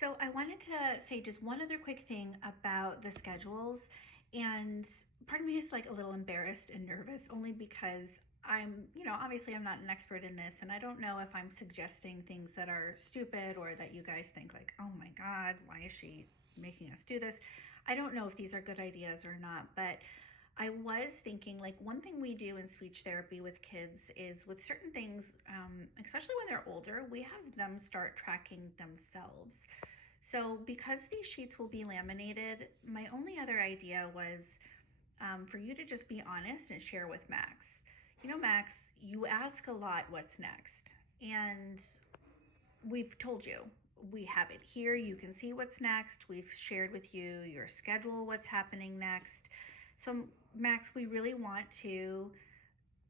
So I wanted to say just one other quick thing about the schedules. And part of me is like a little embarrassed and nervous only because obviously I'm not an expert in this and I don't know if I'm suggesting things that are stupid or that you guys think like, oh my God, why is she making us do this? I don't know if these are good ideas or not, but I was thinking like one thing we do in speech therapy with kids is with certain things, especially when they're older, we have them start tracking themselves. So, because these sheets will be laminated, my only other idea was for you to just be honest and share with Max. You know, Max, you ask a lot what's next. And we've told you, we have it here. You can see what's next. We've shared with you your schedule, what's happening next. So, Max, we really want to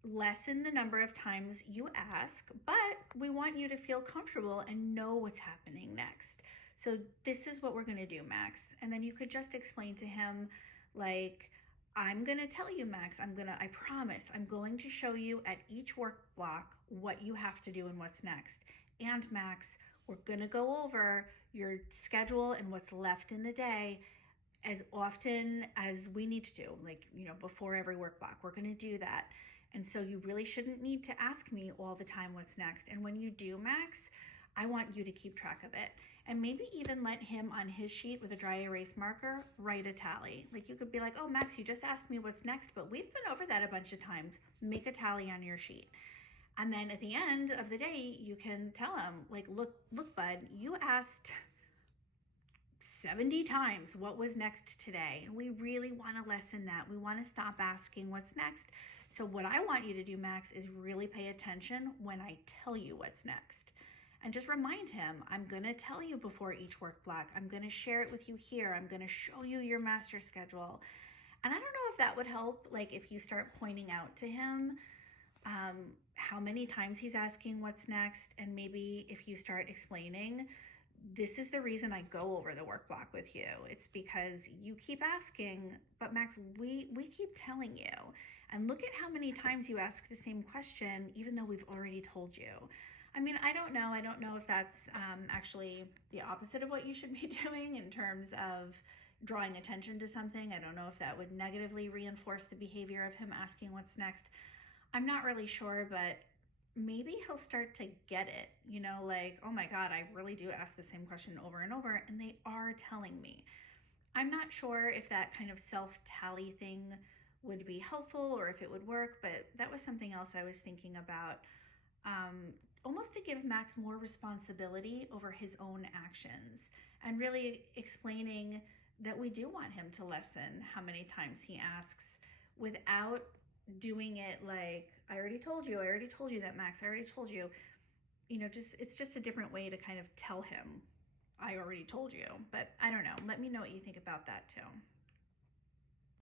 lessen the number of times you ask, but we want you to feel comfortable and know what's happening next. So this is what we're going to do, Max. And then you could just explain to him like, I'm going to tell you, Max, I promise, I'm going to show you at each work block what you have to do and what's next. And Max, we're going to go over your schedule and what's left in the day as often as we need to do, like, before every work block. We're going to do that. And so you really shouldn't need to ask me all the time what's next. And when you do, Max, I want you to keep track of it. And maybe even let him on his sheet with a dry erase marker write a tally. Like you could be like, oh, Max, you just asked me what's next, but we've been over that a bunch of times. Make a tally on your sheet. And then at the end of the day, you can tell him, like, look, bud, you asked 70 times what was next today. And we really want to lessen that. We want to stop asking what's next. So what I want you to do, Max, is really pay attention when I tell you what's next. And just remind him, I'm going to tell you before each work block. I'm going to share it with you here. I'm going to show you your master schedule. And I don't know if that would help, like if you start pointing out to him how many times he's asking what's next. And maybe if you start explaining, this is the reason I go over the work block with you. It's because you keep asking, but Max, we keep telling you. And look at how many times you ask the same question, even though we've already told you. I mean, I don't know. I don't know if that's actually the opposite of what you should be doing in terms of drawing attention to something. I don't know if that would negatively reinforce the behavior of him asking what's next. I'm not really sure, but maybe he'll start to get it, like, oh my God, I really do ask the same question over and over, and they are telling me. I'm not sure if that kind of self-tally thing would be helpful or if it would work, but that was something else I was thinking about. Almost to give Max more responsibility over his own actions and really explaining that we do want him to lessen how many times he asks without doing it like, I already told you that, Max, I already told you. It's just a different way to kind of tell him, I already told you. But I don't know. Let me know what you think about that too.